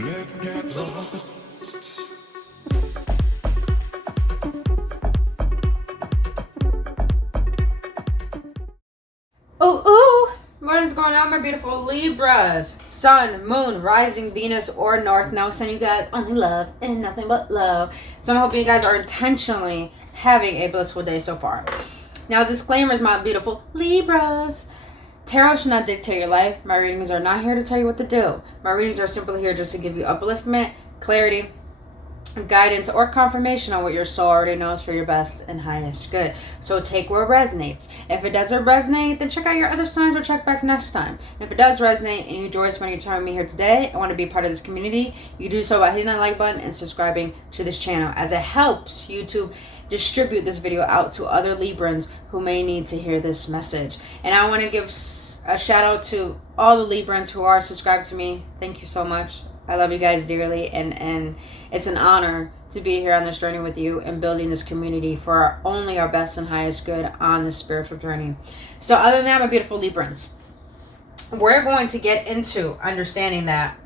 Let's get lost. What is going on, my beautiful Libras? Sun, Moon, Rising, Venus, or North Node. Send you guys only love and nothing but love. So I'm hoping you guys are intentionally having a blissful day so far. Now, disclaimers, my beautiful Libras. Tarot should not dictate your life. My readings are not here to tell you what to do. My readings are simply here just to give you upliftment, clarity, guidance, or confirmation on what your soul already knows for your best and highest good. So take what resonates. If it doesn't resonate, then check out your other signs or check back next time. And if it does resonate and you enjoy spending time with me here today and want to be part of this community, you do so by hitting that like button and subscribing to this channel, as it helps YouTube distribute this video out to other Librans who may need to hear this message. And I want to give a shout out to all the Librans who are subscribed to me. Thank you so much. I love you guys dearly, and it's an honor to be here on this journey with you and building this community for only our best and highest good on this spiritual journey. So other than that, my beautiful Librans, we're going to get into understanding that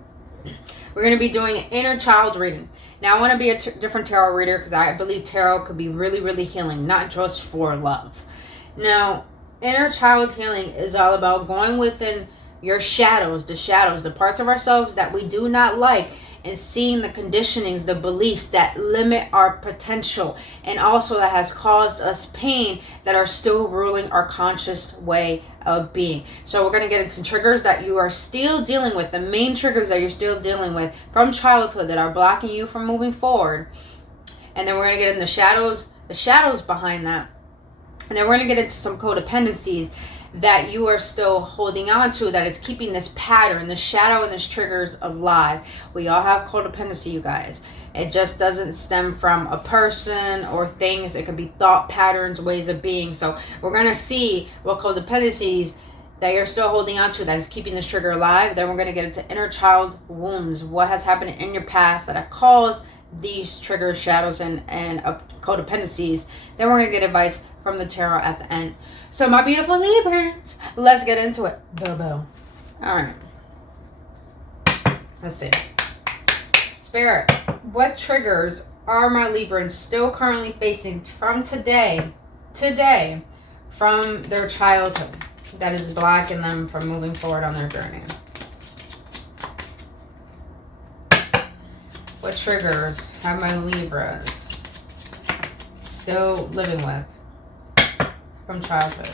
we're going to be doing an inner child reading. Now, I want to be a different tarot reader because I believe tarot could be really, really healing, not just for love. Now, inner child healing is all about going within your shadows, the parts of ourselves that we do not like, and seeing the conditionings, the beliefs that limit our potential, and also that has caused us pain, that are still ruling our conscious way of being. So we're going to get into triggers that you are still dealing with, the main triggers that you're still dealing with from childhood that are blocking you from moving forward. And then we're going to get into the shadows behind that. And then we're going to get into some codependencies that you are still holding on to, that is keeping this pattern, this shadow and this triggers alive. We all have codependency, you guys. It just doesn't stem from a person or things. It could be thought patterns, ways of being. So we're going to see what codependencies that you're still holding on to that is keeping this trigger alive. Then we're going to get into inner child wounds. What has happened in your past that have caused these triggers, shadows, and codependencies. Then we're going to get advice from the tarot at the end. So my beautiful Librans, let's get into it. Bobo. Alright. Let's see. Spirit, what triggers are my Librans still currently facing from today, from their childhood, that is blocking them from moving forward on their journey? What triggers have my Libras still living with from childhood?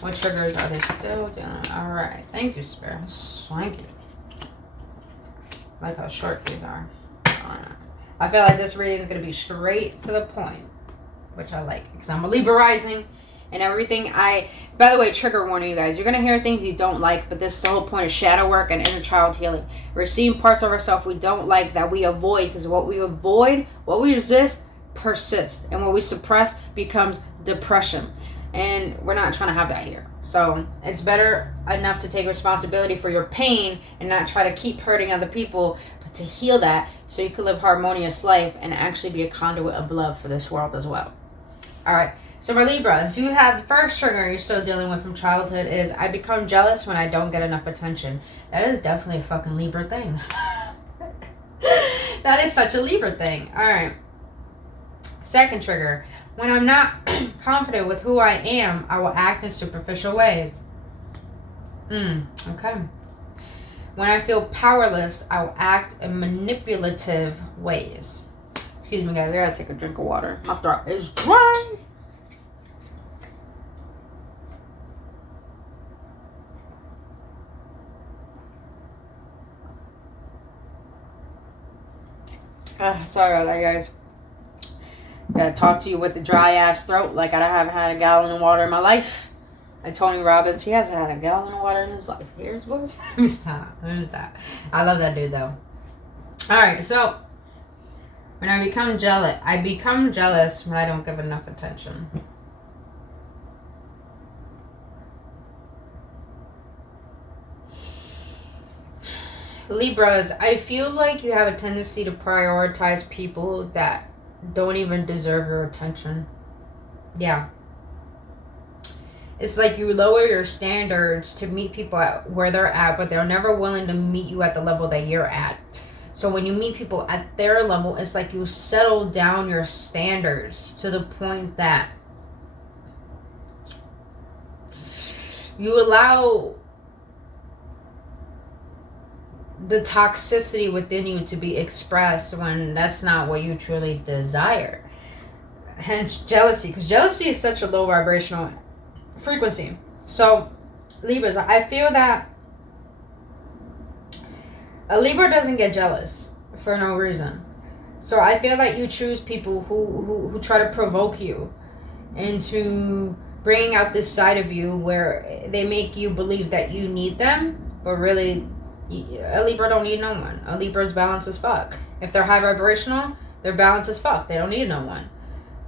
What triggers are they still dealing with? Alright. Thank you, Spirit. Thank you. I like how short these are. I feel like this reading is going to be straight to the point, which I like, because I'm a Libra rising. And everything by the way, trigger warning, you guys. You're going to hear things you don't like, but this is the whole point of shadow work and inner child healing. We're seeing parts of ourselves we don't like that we avoid, because what we avoid, what we resist, persists. And what we suppress becomes depression. And we're not trying to have that here. So it's better enough to take responsibility for your pain and not try to keep hurting other people, but to heal that so you can live harmonious life and actually be a conduit of love for this world as well. All right. So my Libras, you have the first trigger you're still dealing with from childhood is I become jealous when I don't get enough attention. That is definitely a fucking Libra thing. That is such a Libra thing. All right. Second trigger. When I'm not confident with who I am, I will act in superficial ways. Okay. When I feel powerless, I will act in manipulative ways. Excuse me, guys. I gotta take a drink of water. My throat is dry. Sorry about that, guys. Gotta talk to you with the dry ass throat like I haven't had a gallon of water in my life. Like Tony Robbins, he hasn't had a gallon of water in his life. Here's what. Let me stop. I love that dude though. Alright, so when I become jealous when I don't give enough attention. Libras, I feel like you have a tendency to prioritize people that don't even deserve your attention. Yeah. It's like you lower your standards to meet people at where they're at, but they're never willing to meet you at the level that you're at. So when you meet people at their level, it's like you settle down your standards to the point that you allow the toxicity within you to be expressed when that's not what you truly desire. Hence jealousy, because jealousy is such a low vibrational frequency. So Libras, I feel that a Libra doesn't get jealous for no reason. So I feel like you choose people who try to provoke you into bringing out this side of you where they make you believe that you need them, but really a Libra don't need no one. A Libra is balanced as fuck. If they're high vibrational, they're balanced as fuck. They don't need no one.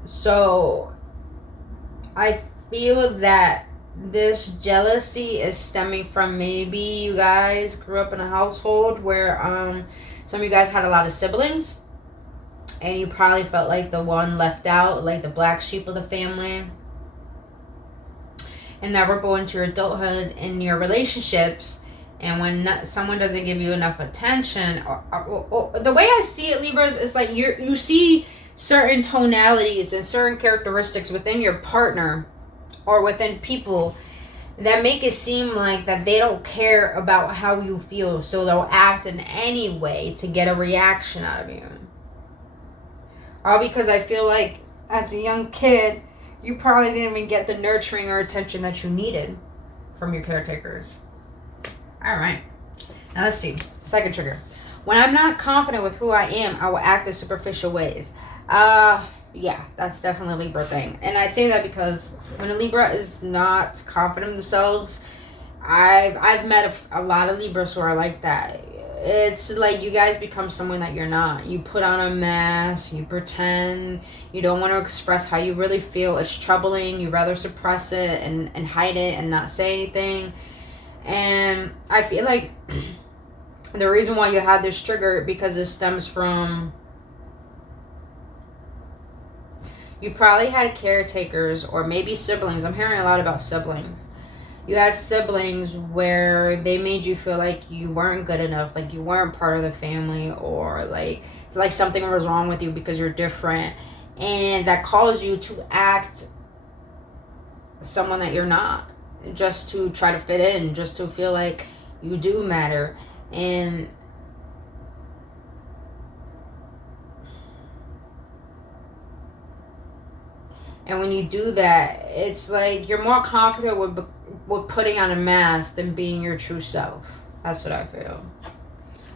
So I feel that this jealousy is stemming from maybe you guys grew up in a household where some of you guys had a lot of siblings, and you probably felt like the one left out, like the black sheep of the family. And that ripple into your adulthood in your relationships. And when someone doesn't give you enough attention, or the way I see it, Libras, is like you see certain tonalities and certain characteristics within your partner or within people that make it seem like that they don't care about how you feel, so they'll act in any way to get a reaction out of you. All because I feel like as a young kid, you probably didn't even get the nurturing or attention that you needed from your caretakers. All right. Now let's see. Second trigger. When I'm not confident with who I am, I will act in superficial ways. Yeah, that's definitely a Libra thing. And I say that because when a Libra is not confident in themselves, I've met a lot of Libras who are like that. It's like you guys become someone that you're not. You put on a mask, you pretend, you don't want to express how you really feel. It's troubling. You rather suppress it and hide it and not say anything. And I feel like the reason why you had this trigger, because it stems from you probably had caretakers or maybe siblings. I'm hearing a lot about siblings. You had siblings where they made you feel like you weren't good enough, like you weren't part of the family, or like something was wrong with you because you're different, and that caused you to act someone that you're not, just to try to fit in, just to feel like you do matter. And when you do that, it's like you're more confident with putting on a mask than being your true self. That's what I feel.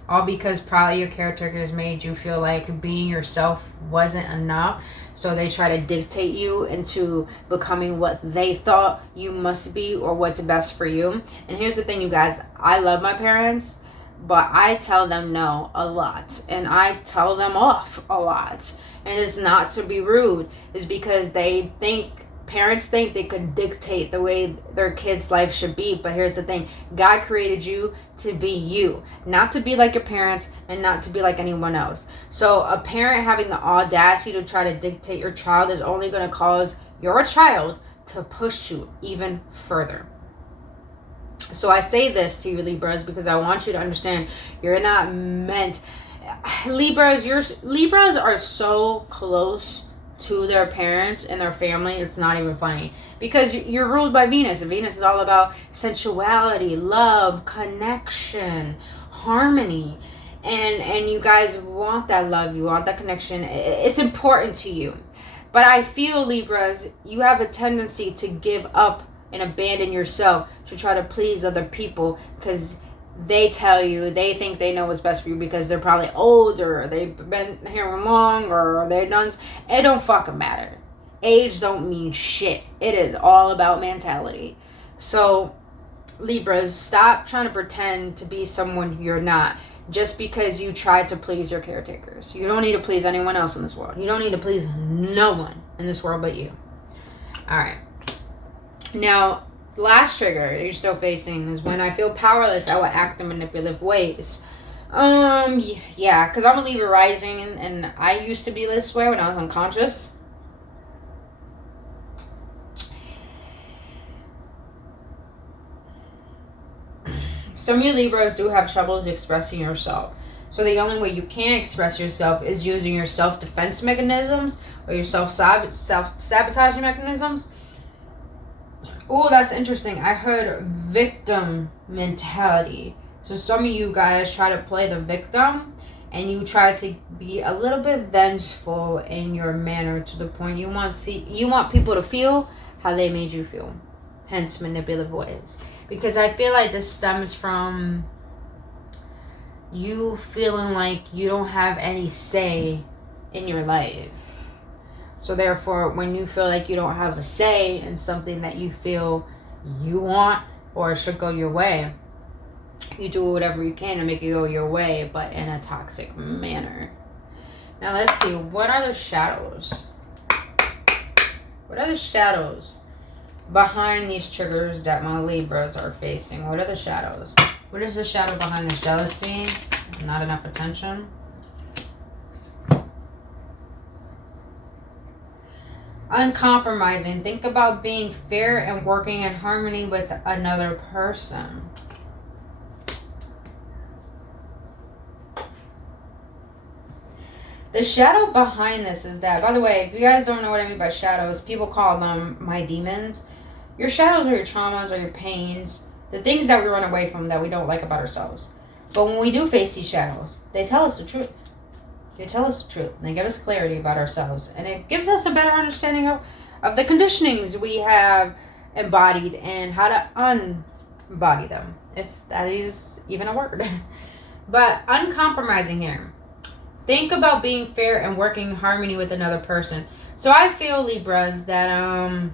All because probably your caretakers made you feel like being yourself wasn't enough. So they try to dictate you into becoming what they thought you must be or what's best for you. And here's the thing, you guys. I love my parents, but I tell them no a lot. And I tell them off a lot. And it's not to be rude. It's because parents think they could dictate the way their kids' life should be. But here's the thing. God created you to be you. Not to be like your parents and not to be like anyone else. So a parent having the audacity to try to dictate your child is only going to cause your child to push you even further. So I say this to you, Libras, because I want you to understand you're not meant... Libras are so close to their parents and their family, it's not even funny. Because you're ruled by Venus, and Venus is all about sensuality, love, connection, harmony. And you guys want that love, you want that connection. It's important to you. But I feel, Libras, you have a tendency to give up and abandon yourself to try to please other people, because they think they know what's best for you because they're probably older, or they've been here long, or they've done. It don't fucking matter. Age don't mean shit. It is all about mentality. So, Libras, stop trying to pretend to be someone you're not just because you try to please your caretakers. You don't need to please anyone else in this world. You don't need to please no one in this world but you. Alright. Now, last trigger you're still facing is when I feel powerless, I will act in manipulative ways. Yeah, because I'm a Libra rising, and I used to be this way when I was unconscious. Some of you Libras do have troubles expressing yourself. So the only way you can express yourself is using your self-defense mechanisms or your self-sabotaging mechanisms. Oh, that's interesting. I heard victim mentality. So some of you guys try to play the victim and you try to be a little bit vengeful in your manner to the point you want people to feel how they made you feel. Hence manipulative ways. Because I feel like this stems from you feeling like you don't have any say in your life. So therefore, when you feel like you don't have a say in something that you feel you want or should go your way, you do whatever you can to make it go your way, but in a toxic manner. Now let's see, what are the shadows? What are the shadows behind these triggers that my Libras are facing? What are the shadows? What is the shadow behind this? Jealousy? Not enough attention? Uncompromising. Think about being fair and working in harmony with another person. The shadow behind this is that, by the way, if you guys don't know what I mean by shadows, people call them my demons. Your shadows are your traumas or your pains, the things that we run away from that we don't like about ourselves. But when we do face these shadows, they tell us the truth. They tell us the truth. And they give us clarity about ourselves. And it gives us a better understanding of the conditionings we have embodied and how to unbody them, if that is even a word. But uncompromising here. Think about being fair and working in harmony with another person. So I feel, Libras, that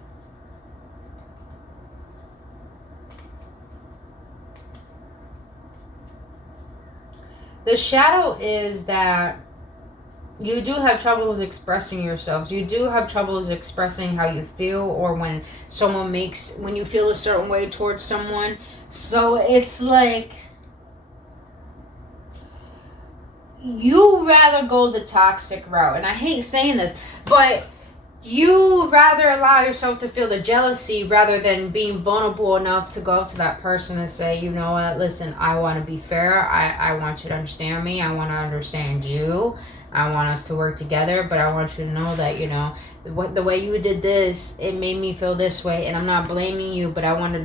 the shadow is that you do have troubles expressing yourselves. You do have troubles expressing how you feel, or when you feel a certain way towards someone. So it's like you rather go the toxic route. And I hate saying this, but you rather allow yourself to feel the jealousy rather than being vulnerable enough to go up to that person and say, you know what, listen, I want to be fair. I want you to understand me. I want to understand you. I want us to work together, but I want you to know that, you know, the way you did this, it made me feel this way, and I'm not blaming you, but I want to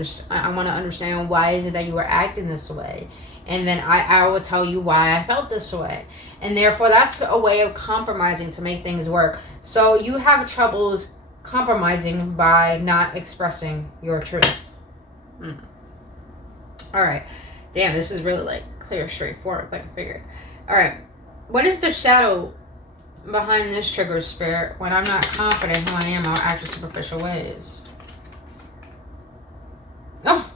understand why is it that you were acting this way, and then I will tell you why I felt this way, and therefore that's a way of compromising to make things work. So you have troubles compromising by not expressing your truth. All right, damn, this is really like clear, straightforward, like I figured. All right. What is the shadow behind this trigger, Spirit? When I'm not confident who I am, I'll act in superficial ways. Oh!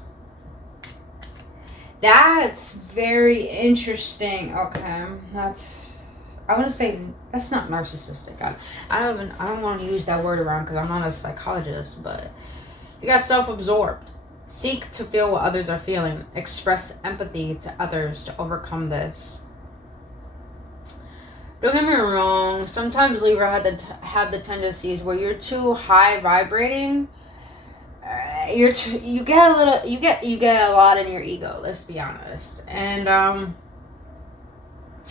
That's very interesting. Okay. I want to say, that's not narcissistic. I don't want to use that word around because I'm not a psychologist, but you got self-absorbed. Seek to feel what others are feeling. Express empathy to others to overcome this. Don't get me wrong, sometimes Libra have the tendencies where you're too high vibrating. You get a lot in your ego, let's be honest. And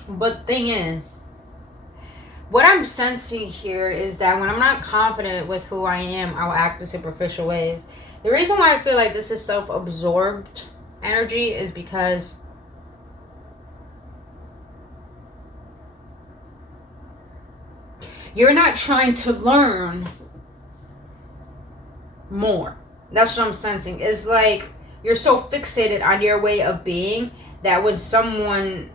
but thing is, what I'm sensing here is that when I'm not confident with who I am, I'll act in superficial ways. The reason why I feel like this is self-absorbed energy is because you're not trying to learn more. That's what I'm sensing. It's like you're so fixated on your way of being that when someone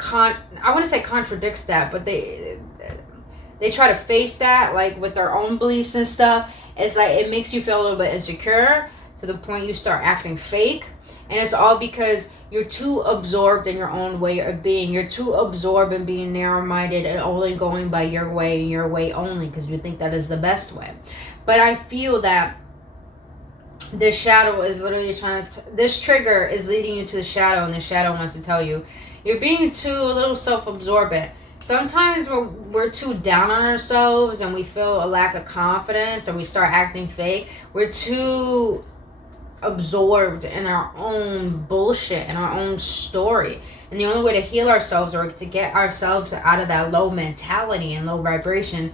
I want to say contradicts that, but they try to face that like with their own beliefs and stuff. It's like it makes you feel a little bit insecure to the point you start acting fake. And it's all because you're too absorbed in your own way of being. You're too absorbed in being narrow-minded and only going by your way and your way only because you think that is the best way. But I feel that this shadow is literally this trigger is leading you to the shadow, and the shadow wants to tell you, you're being a little self-absorbent. Sometimes we're too down on ourselves and we feel a lack of confidence and we start acting fake. We're too absorbed in our own bullshit and our own story. And the only way to heal ourselves or to get ourselves out of that low mentality and low vibration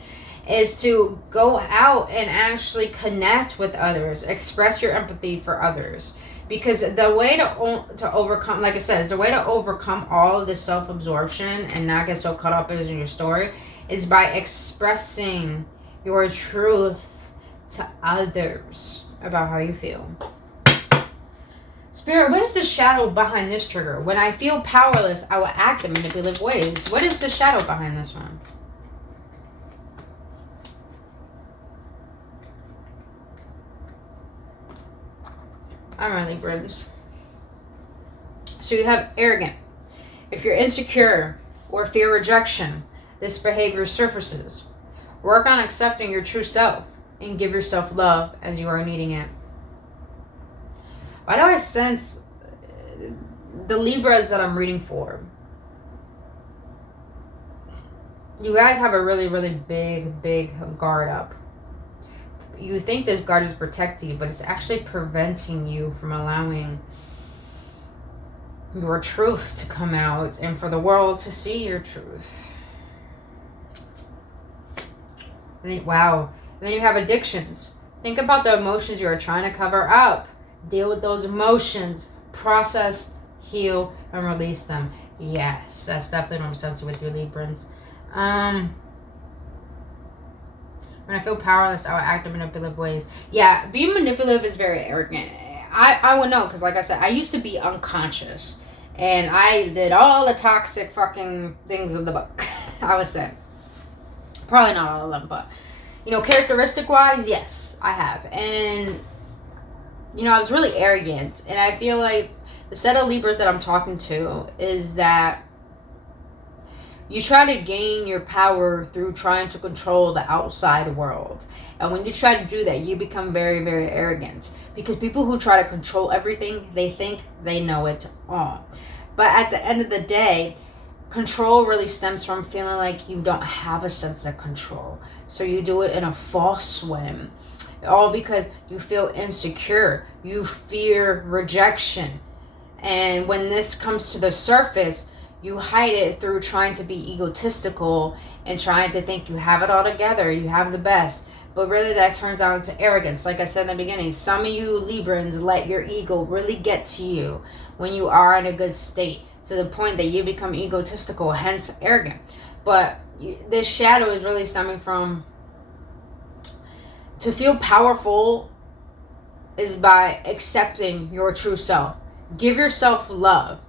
is to go out and actually connect with others, express your empathy for others. Because the way to overcome, like I said, the way to overcome all of this self-absorption and not get so caught up in your story is by expressing your truth to others about how you feel. Spirit, what is the shadow behind this trigger? When I feel powerless, I will act in manipulative ways. What is the shadow behind this one? Alright, Librans. So you have arrogant. If you're insecure or fear rejection, this behavior surfaces. Work on accepting your true self and give yourself love as you are needing it. Why do I sense the Libras that I'm reading for? You guys have a really, really big guard up. You think this guard is protecting you, but it's actually preventing you from allowing your truth to come out and for the world to see your truth. Wow. And then you have addictions. Think about the emotions you are trying to cover up. Deal with those emotions. Process, heal, and release them. Yes, that's definitely what I'm sensing with you, Librans. When I feel powerless, I will act in manipulative ways. Yeah, being manipulative is very arrogant. I would know, because like I said, I used to be unconscious. And I did all the toxic fucking things in the book. I would say. Probably not all of them, but, you know, characteristic-wise, yes, I have. And, you know, I was really arrogant. And I feel like the set of Libras that I'm talking to is that you try to gain your power through trying to control the outside world. And when you try to do that, you become very, very arrogant. Because people who try to control everything, they think they know it all. But at the end of the day, control really stems from feeling like you don't have a sense of control. So you do it in a false way. All because you feel insecure. You fear rejection. And when this comes to the surface, you hide it through trying to be egotistical and trying to think you have it all together, you have the best. But really that turns out to arrogance. Like I said in the beginning, some of you Librans let your ego really get to you when you are in a good state, to the point that you become egotistical, hence arrogant. But this shadow is really stemming from, to feel powerful is by accepting your true self. Give yourself love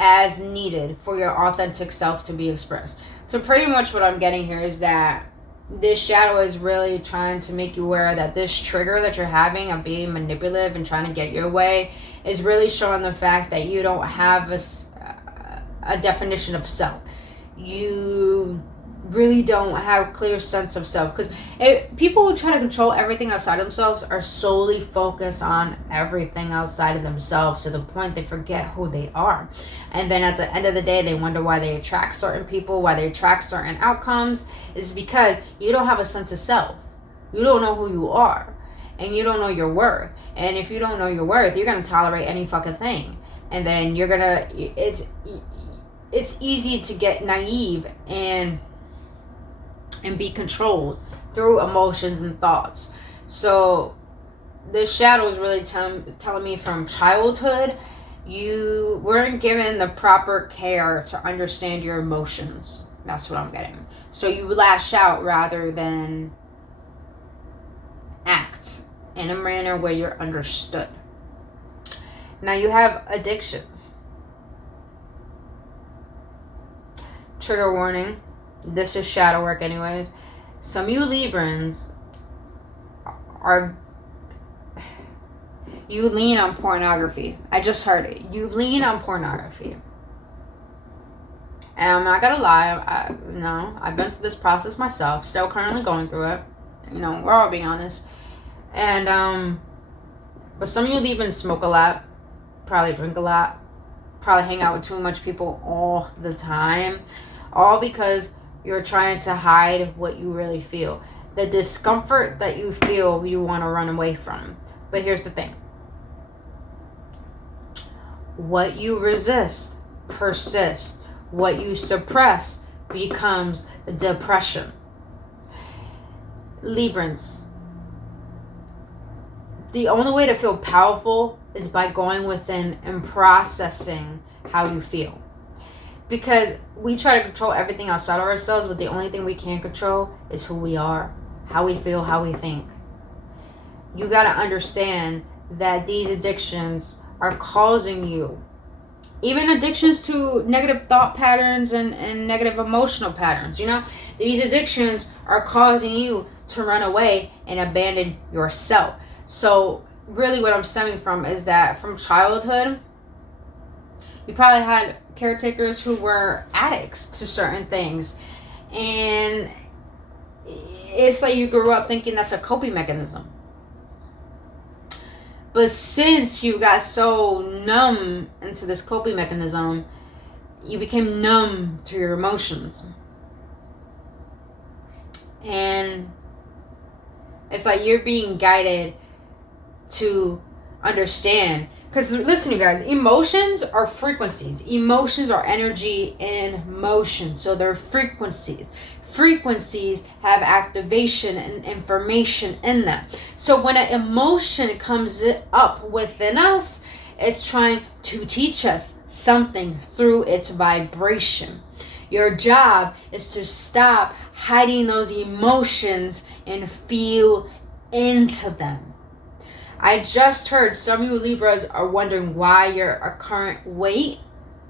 as needed for your authentic self to be expressed. So pretty much what I'm getting here is that this shadow is really trying to make you aware that this trigger that you're having of being manipulative and trying to get your way is really showing the fact that you don't have a definition of self. You really don't have a clear sense of self, because people who try to control everything outside of themselves are solely focused on everything outside of themselves to the point they forget who they are. And then at the end of the day, they wonder why they attract certain people, why they attract certain outcomes. Is because you don't have a sense of self. You don't know who you are, and you don't know your worth. And if you don't know your worth, you're going to tolerate any fucking thing. And then you're going to, it's easy to get naive and be controlled through emotions and thoughts. So this shadow is really telling me from childhood, you weren't given the proper care to understand your emotions. That's what I'm getting. So you lash out rather than act in a manner where you're understood. Now you have addictions. Trigger warning. This is shadow work anyways. Some of you Librans you lean on pornography. I just heard it. You lean on pornography. And I'm not gonna lie, I've been through this process myself, still currently going through it. You know, we're all being honest. And but some of you Librans smoke a lot, probably drink a lot, probably hang out with too much people all the time. All because you're trying to hide what you really feel. The discomfort that you feel, you want to run away from. But here's the thing. What you resist persists. What you suppress becomes depression. Librans, the only way to feel powerful is by going within and processing how you feel. Because we try to control everything outside of ourselves, but the only thing we can control is who we are, how we feel, how we think. You got to understand that these addictions are causing you, even addictions to negative thought patterns and negative emotional patterns, you know, these addictions are causing you to run away and abandon yourself. So really what I'm stemming from is that from childhood, you probably had caretakers who were addicts to certain things. And it's like you grew up thinking that's a coping mechanism. But since you got so numb into this coping mechanism, you became numb to your emotions. And it's like you're being guided to understand. Because listen, you guys, emotions are frequencies. Emotions are energy in motion. So they're frequencies. Frequencies have activation and information in them. So when an emotion comes up within us, it's trying to teach us something through its vibration. Your job is to stop hiding those emotions and feel into them. I just heard some of you Libras are wondering why your current weight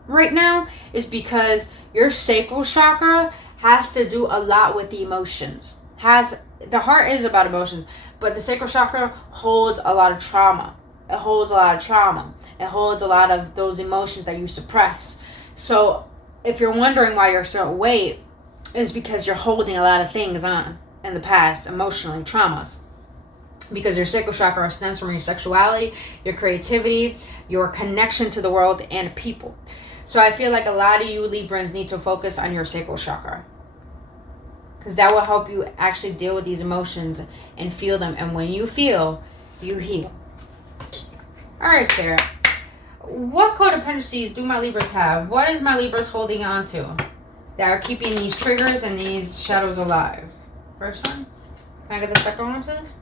right now is because your sacral chakra has to do a lot with the emotions. The heart is about emotions, but the sacral chakra holds a lot of trauma. It holds a lot of trauma. It holds a lot of those emotions that you suppress. So if you're wondering why you're a certain weight, it's because you're holding a lot of things on in the past, emotionally, traumas. Because your sacral chakra stems from your sexuality, your creativity, your connection to the world and people. So I feel like a lot of you Librans need to focus on your sacral chakra. Because that will help you actually deal with these emotions and feel them. And when you feel, you heal. Alright, Sarah. What codependencies do my Libras have? What is my Libras holding on to that are keeping these triggers and these shadows alive? First one. Can I get the second one, please?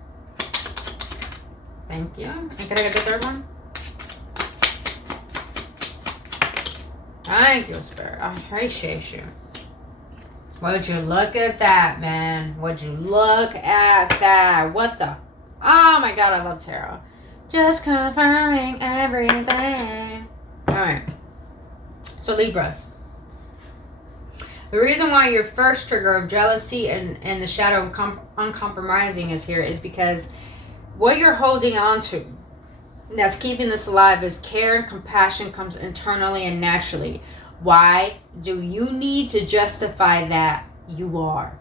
Thank you. And can I get the third one? Thank you, Spirit. I appreciate you. Would you look at that, man? Would you look at that? What the? Oh my God, I love tarot. Just confirming everything. Alright. So Libras. The reason why your first trigger of jealousy and the shadow of uncompromising is here is because what you're holding on to that's keeping this alive is care and compassion comes internally and naturally. Why do you need to justify that you are?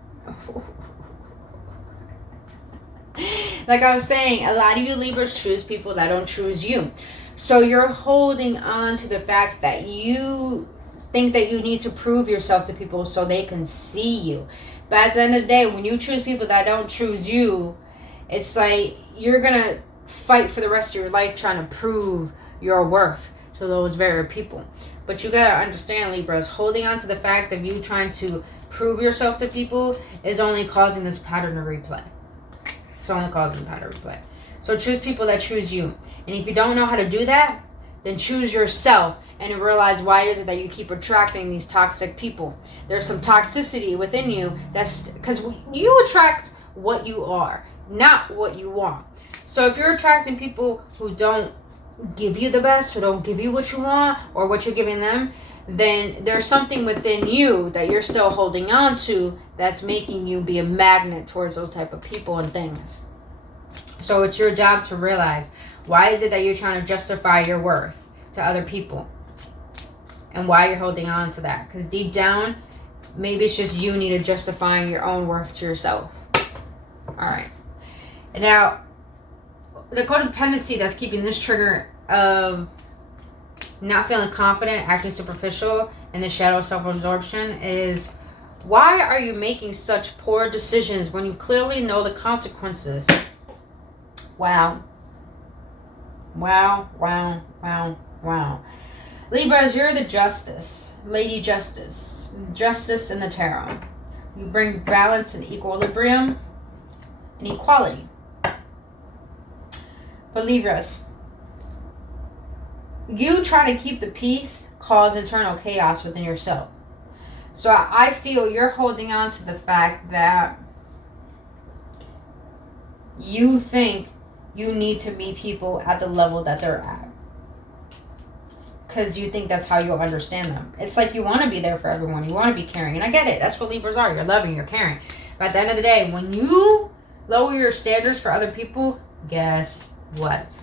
Like I was saying, a lot of you Libras choose people that don't choose you. So you're holding on to the fact that you think that you need to prove yourself to people so they can see you. But at the end of the day, when you choose people that don't choose you, it's like you're going to fight for the rest of your life trying to prove your worth to those very people. But you got to understand, Libras, holding on to the fact of you trying to prove yourself to people is only causing this pattern to replay. It's only causing the pattern to replay. So choose people that choose you. And if you don't know how to do that, then choose yourself and realize why is it that you keep attracting these toxic people. There's some toxicity within you that's because you attract what you are, not what you want. So if you're attracting people who don't give you the best, who don't give you what you want or what you're giving them, then there's something within you that you're still holding on to that's making you be a magnet towards those type of people and things. So it's your job to realize, why is it that you're trying to justify your worth to other people? And why you're holding on to that? Because deep down, maybe it's just you need to justifying your own worth to yourself. Alright. Now, the codependency that's keeping this trigger of not feeling confident, acting superficial, and the shadow of self-absorption is, why are you making such poor decisions when you clearly know the consequences? Wow. Wow, wow, wow, wow. Libras, you're the justice. Lady Justice. Justice in the tarot. You bring balance and equilibrium and equality. But Libras, you trying to keep the peace cause internal chaos within yourself. So I feel you're holding on to the fact that you think you need to meet people at the level that they're at. Because you think that's how you'll understand them. It's like you want to be there for everyone. You want to be caring. And I get it. That's what Libras are. You're loving. You're caring. But at the end of the day, when you lower your standards for other people, guess what?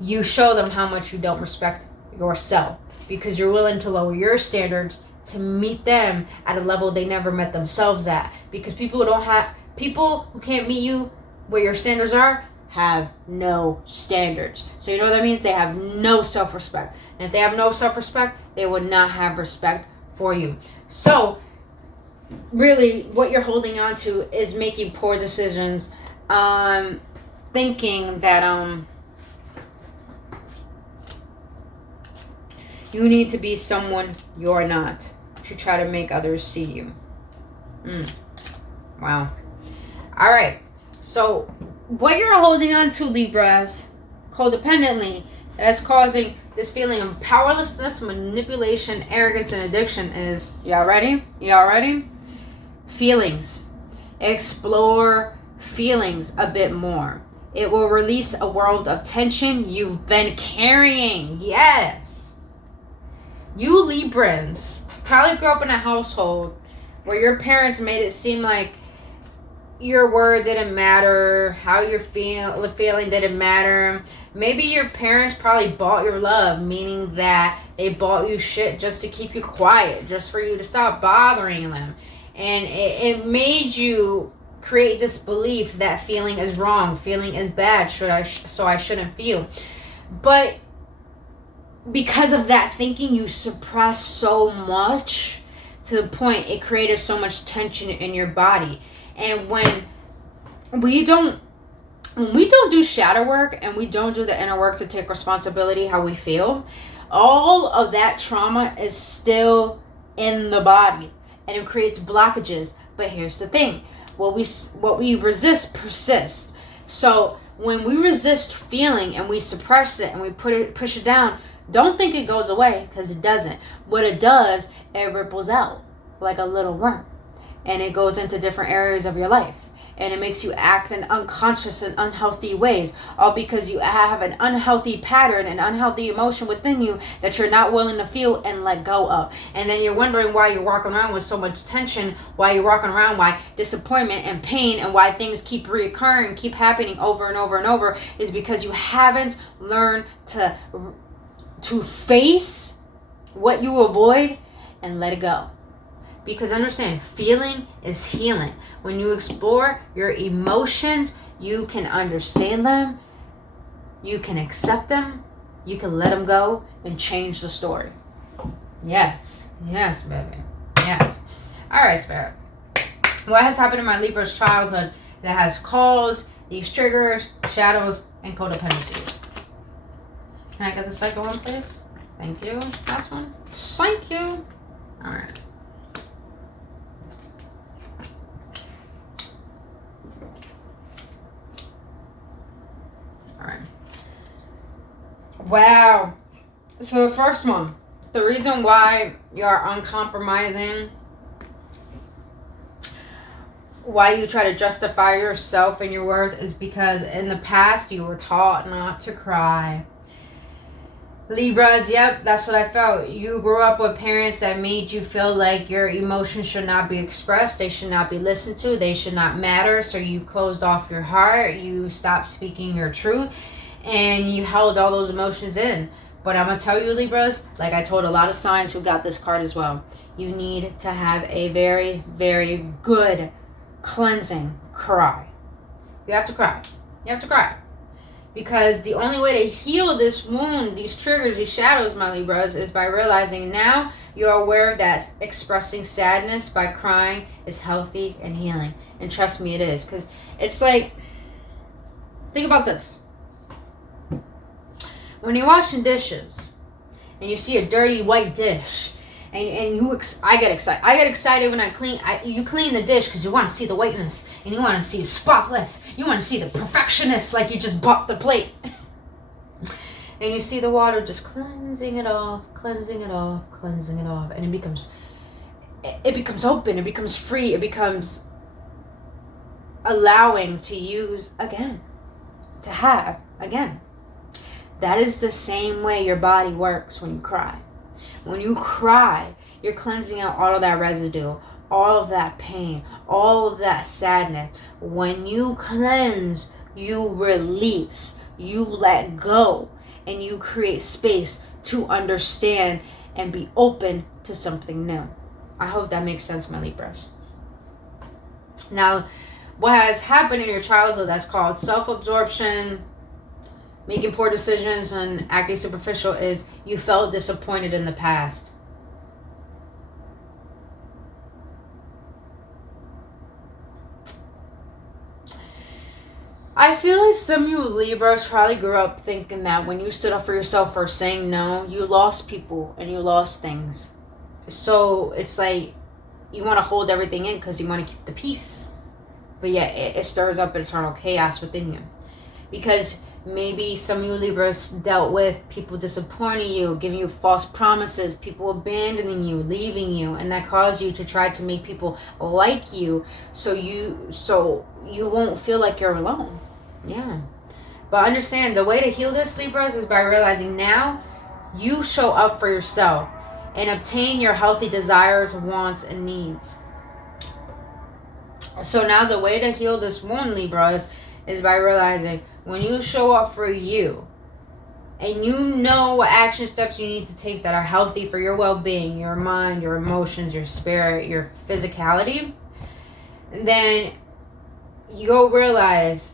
You show them how much you don't respect yourself. Because you're willing to lower your standards to meet them at a level they never met themselves at. Because people who can't meet you where your standards are have no standards. So you know what that means? They have no self-respect. And if they have no self-respect, they will not have respect for you. So really what you're holding on to is making poor decisions, thinking that you need to be someone you're not to try to make others see you. Wow. All right. So what you're holding on to, Libras, codependently, that's causing this feeling of powerlessness, manipulation, arrogance, and addiction is, y'all ready? Y'all ready? Feelings. Explore feelings a bit more. It will release a world of tension you've been carrying. Yes. You Librans probably grew up in a household where your parents made it seem like your word didn't matter, how you're feeling didn't matter. Maybe your parents probably bought your love, meaning that they bought you shit just to keep you quiet, just for you to stop bothering them. And it made you create this belief that feeling is wrong, feeling is bad, so I shouldn't feel. But because of that thinking, you suppress so much to the point it created so much tension in your body. And when we don't do shadow work and we don't do the inner work to take responsibility how we feel, all of that trauma is still in the body and it creates blockages. But here's the thing, what we resist persists. So when we resist feeling and we suppress it and we push it down, don't think it goes away, because it doesn't. What it does, it ripples out like a little worm. And it goes into different areas of your life. And it makes you act in unconscious and unhealthy ways. All because you have an unhealthy pattern, an unhealthy emotion within you that you're not willing to feel and let go of. And then you're wondering why you're walking around with so much tension, why you're walking around, why disappointment and pain, and why things keep reoccurring, keep happening over and over and over, is because you haven't learned to face what you avoid and let it go. Because understand, feeling is healing. When you explore your emotions, you can understand them, you can accept them, you can let them go and change the story. Yes, baby, yes. All right, Spirit. What has happened in my Libra's childhood that has caused these triggers, shadows, and codependencies? Can I get the second one, please? Thank you. Last one. Thank you. All right. Wow. So the first one, the reason why you're uncompromising, why you try to justify yourself and your worth, is because in the past you were taught not to cry. Libras, yep, that's what I felt. You grew up with parents that made you feel like your emotions should not be expressed, they should not be listened to, they should not matter, so you closed off your heart, you stopped speaking your truth, and you held all those emotions in. But I'm going to tell you, Libras, like I told a lot of signs who got this card as well, you need to have a very, very good cleansing cry. You have to cry. You have to cry. Because the only way to heal this wound, these triggers, these shadows, my Libras, is by realizing now you're aware that expressing sadness by crying is healthy and healing. And trust me, it is. Because it's like, think about this. When you're washing dishes and you see a dirty white dish, and I get excited. I get excited when you clean the dish because you want to see the whiteness, and you want to see the spotless. You want to see the perfectionist, like you just bought the plate. And you see the water just cleansing it off, and it becomes open, it becomes free, it becomes allowing to use again, to have again. That is the same way your body works when you cry. When you cry, you're cleansing out all of that residue, all of that pain, all of that sadness. When you cleanse, you release, you let go, and you create space to understand and be open to something new. I hope that makes sense, my Libras. Now, what has happened in your childhood that's called self-absorption, making poor decisions, and acting superficial is you felt disappointed in the past. I feel like some of you Libras probably grew up thinking that when you stood up for yourself or saying no, you lost people and you lost things. So it's like you want to hold everything in because you want to keep the peace. But yeah, it stirs up eternal chaos within you. Because maybe some of you Libras dealt with people disappointing you, giving you false promises, people abandoning you, leaving you, and that caused you to try to make people like you so you won't feel like you're alone. Yeah. But understand, the way to heal this, Libras, is by realizing now you show up for yourself and obtain your healthy desires, wants, and needs. So now the way to heal this wound, Libras, is by realizing when you show up for you and you know what action steps you need to take that are healthy for your well-being, your mind, your emotions, your spirit, your physicality, then you'll realize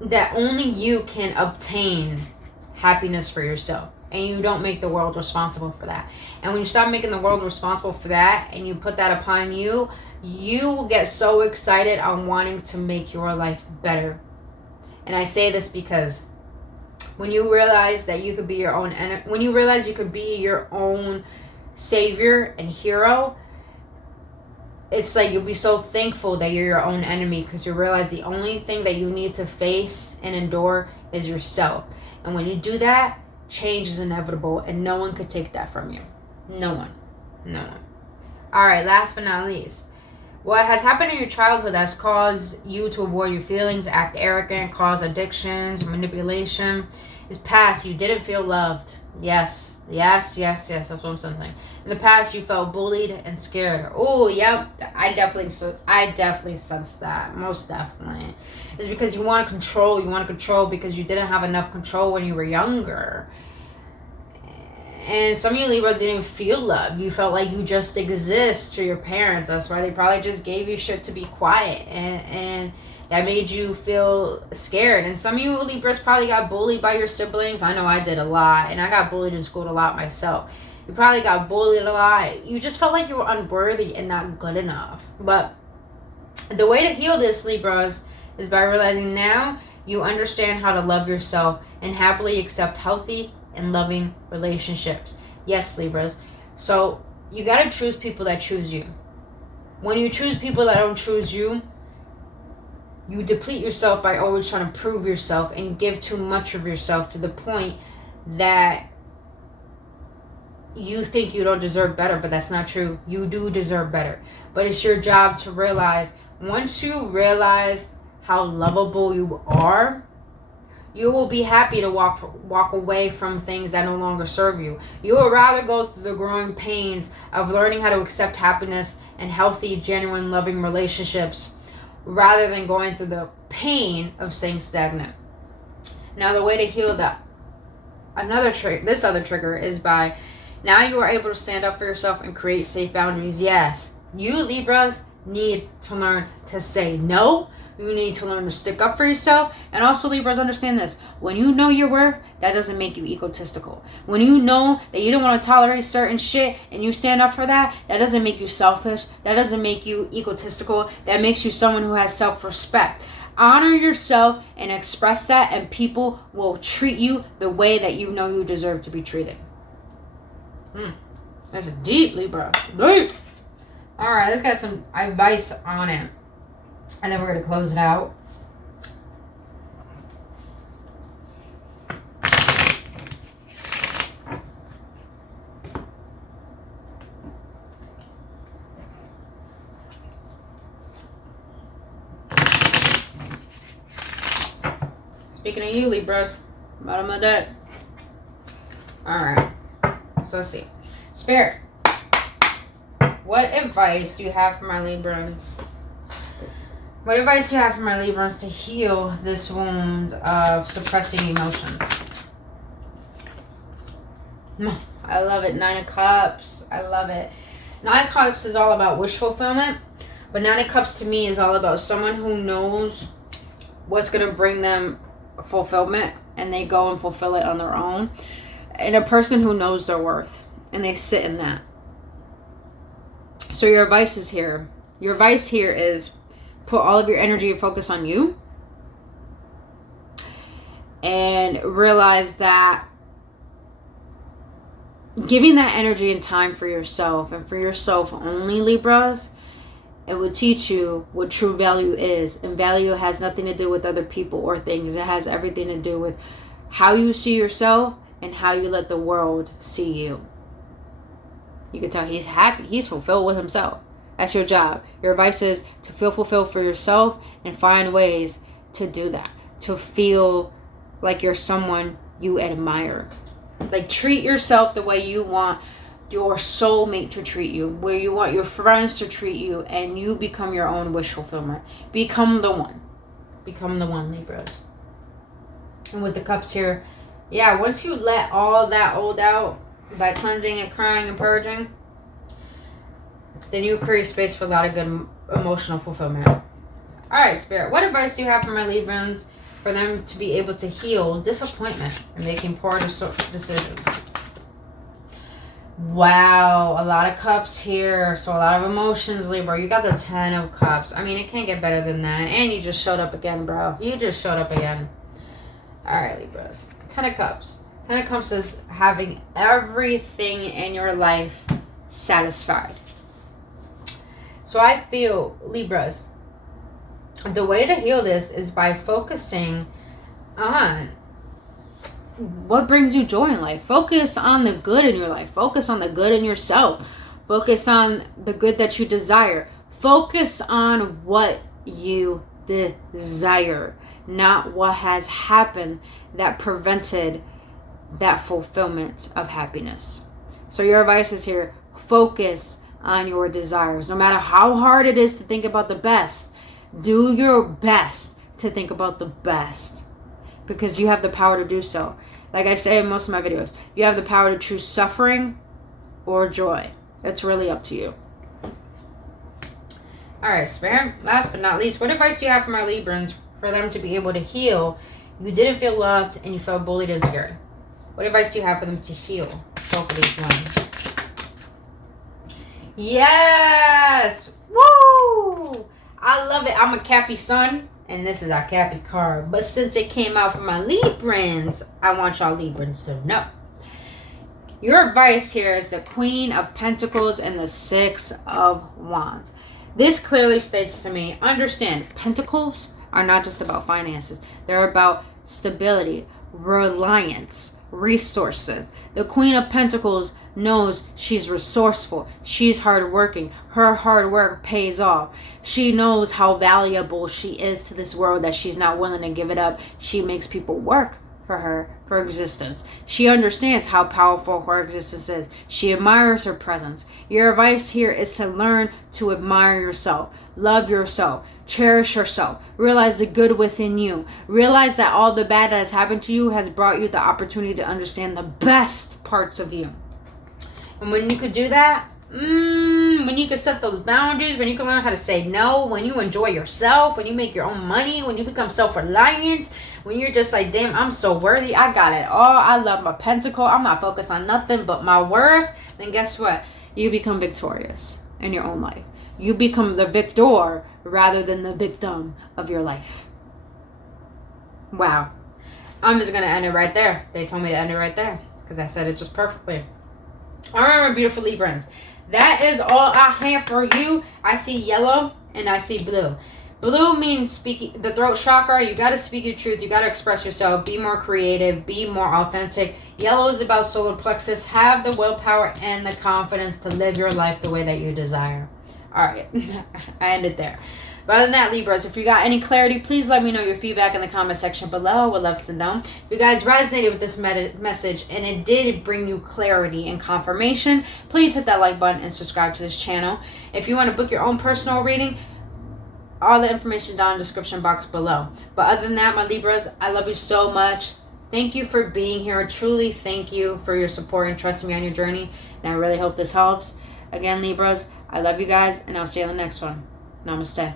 that only you can obtain happiness for yourself. And you don't make the world responsible for that. And when you stop making the world responsible for that and you put that upon you, you will get so excited on wanting to make your life better. And I say this because when you realize that you could be your own when you realize you could be your own savior and hero, it's like you'll be so thankful that you're your own enemy because you realize the only thing that you need to face and endure is yourself. And when you do that, change is inevitable and no one could take that from you. No one. All right, last but not least. What has happened in your childhood that's caused you to avoid your feelings, act arrogant, cause addictions, manipulation is past. You didn't feel loved. Yes. That's what I'm saying. In the past, you felt bullied and scared. Oh, yep. I definitely sense that. Most definitely. It's because you want to control. You want to control because you didn't have enough control when you were younger. And some of you Libras didn't feel love. You felt like you just exist to your parents. That's why they probably just gave you shit to be quiet. And that made you feel scared. And some of you Libras probably got bullied by your siblings. I know I did a lot. And I got bullied in school a lot myself. You probably got bullied a lot. You just felt like you were unworthy and not good enough. But the way to heal this, Libras, is by realizing now you understand how to love yourself and happily accept healthy and loving relationships. Yes, Libras. So you got to choose people that choose you. When you choose people that don't choose you, you deplete yourself by always trying to prove yourself and give too much of yourself to the point that you think you don't deserve better, but that's not true. You do deserve better. But it's your job to realize, once you realize how lovable you are, you will be happy to walk away from things that no longer serve you. You would rather go through the growing pains of learning how to accept happiness and healthy, genuine, loving relationships rather than going through the pain of staying stagnant. Now, the way to heal this other trigger is by now you are able to stand up for yourself and create safe boundaries. Yes, you Libras need to learn to say no. You need to learn to stick up for yourself. And also, Libras, understand this. When you know your worth, that doesn't make you egotistical. When you know that you don't want to tolerate certain shit and you stand up for that, that doesn't make you selfish. That doesn't make you egotistical. That makes you someone who has self-respect. Honor yourself and express that, and people will treat you the way that you know you deserve to be treated. That's deep, Libra. Deep. All right, let's get some advice on it. And then we're going to close it out. Speaking of you, Libras, bottom of the deck. Alright, so let's see. Spirit, what advice do you have for my Librans? What advice do you have for my Librans to heal this wound of suppressing emotions? I love it. 9 of Cups. I love it. 9 of Cups is all about wish fulfillment. But 9 of Cups to me is all about someone who knows what's going to bring them fulfillment, and they go and fulfill it on their own, and a person who knows their worth and they sit in that. So your advice is here. Your advice here is put all of your energy and focus on you, and realize that giving that energy and time for yourself, and for yourself only, Libras, it will teach you what true value is. And value has nothing to do with other people or things. It has everything to do with how you see yourself and how you let the world see you. You can tell he's happy. He's fulfilled with himself. That's your job. Your advice is to feel fulfilled for yourself and find ways to do that. To feel like you're someone you admire. Like, treat yourself the way you want your soulmate to treat you, where you want your friends to treat you, and you become your own wish fulfillment. Become the one. Become the one, Libras. And with the Cups here, yeah, once you let all that old out by cleansing and crying and purging, then you create space for a lot of good emotional fulfillment. Alright, Spirit, what advice do you have for my Librans for them to be able to heal disappointment and making poor decisions? Wow, a lot of Cups here. So a lot of emotions, Libra. You got the 10 of Cups. I mean, it can't get better than that. And you just showed up again, bro. You just showed up again. Alright, Libras. 10 of Cups. 10 of Cups is having everything in your life satisfied. So I feel, Libras, the way to heal this is by focusing on what brings you joy in life. Focus on the good in your life. Focus on the good in yourself. Focus on the good that you desire. Focus on what you desire, not what has happened that prevented that fulfillment of happiness. So your advice is here, focus on your desires. No matter how hard it is to think about the best, do your best to think about the best, because you have the power to do so. Like I say in most of my videos, you have the power to choose suffering or joy. It's really up to you. Alright, Spirit, last but not least, what advice do you have for my Librans for them to be able to heal? You didn't feel loved and you felt bullied and scared. What advice do you have for them to heal both of these ones? Yes! Woo! I love it. I'm a Cappy Sun, and this is our Cappy card. But since it came out for my Librans, I want y'all Librans to know. Your advice here is the Queen of Pentacles and the 6 of Wands. This clearly states to me, understand, Pentacles are not just about finances. They're about stability, reliance, resources. The Queen of Pentacles knows she's resourceful. She's hardworking. Her hard work pays off. She knows how valuable she is to this world, that she's not willing to give it up. She makes people work for her, for existence. She understands how powerful her existence is. She admires her presence. Your advice here is to learn to admire yourself, love yourself, cherish yourself, realize the good within you, realize that all the bad that has happened to you has brought you the opportunity to understand the best parts of you. And when you could do that, when you can set those boundaries, when you can learn how to say no, when you enjoy yourself, when you make your own money, when you become self-reliant, when you're just like, damn, I'm so worthy, I got it all, I love my pentacle, I'm not focused on nothing but my worth, then guess what? You become victorious in your own life. You become the victor rather than the victim of your life. Wow. I'm just going to end it right there. They told me to end it right there because I said it just perfectly. All right, my beautiful Librans. That is all I have for you. I see yellow and I see blue. Blue means speaking the throat chakra. You got to speak your truth. You got to express yourself. Be more creative. Be more authentic. Yellow is about solar plexus. Have the willpower and the confidence to live your life the way that you desire. All right. I ended there. But other than that, Libras, if you got any clarity, please let me know your feedback in the comment section below. I would love to know. If you guys resonated with this message and it did bring you clarity and confirmation, please hit that like button and subscribe to this channel. If you want to book your own personal reading, all the information down in the description box below. But other than that, my Libras, I love you so much. Thank you for being here. Truly thank you for your support and trusting me on your journey. And I really hope this helps. Again, Libras, I love you guys, and I'll see you on the next one. Namaste.